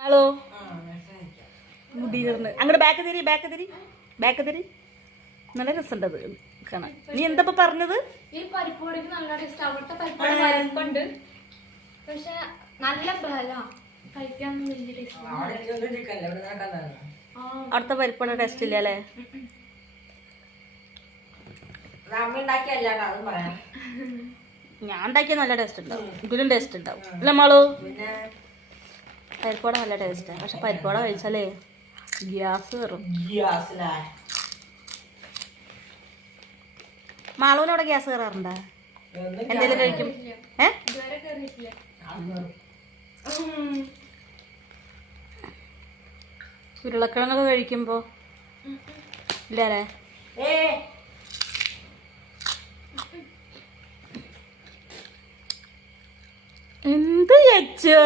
Hello മുടിയിരുന്ന് അങ്ങോട്ട് back തിരി നല്ല രസമുണ്ടത് കാണാൻ. നീ എന്താ പറഞ്ഞത്? ഈ പരിപ്പോടിക്ക് നല്ല ടേസ്റ്റ്. അവിടുത്തെ പരിപ്പുണ്ട്, പക്ഷെ നല്ല ബല കഴിക്കാൻ വലിയ ടേസ്റ്റ്. അവിടുത്തെ പരിപ്പാണ് ടേസ്റ്റ് ഇല്ല അല്ലേ? ഞാൻ ഉണ്ടാക്കിയ നല്ല ടേസ്റ്റ് ഉണ്ടാവും, ഇതിലും ടേസ്റ്റ് ഉണ്ടാവും അല്ല മാളു? പരിപ്പോട നല്ല ടേസ്റ്റാണ്, പക്ഷെ പരിപ്പോട കഴിച്ചാലേ ഗ്യാസ് കയറും. മാളൂന് അവിടെ ഗ്യാസ് കയറാറുണ്ടോ എന്തെങ്കിലും കഴിക്കും? ഇതുവരെ കയറിയിട്ടില്ല. ഉരുളക്കിഴങ്ങൊക്കെ കഴിക്കുമ്പോ ഇല്ലേ? എന്ത് വെച്ചോ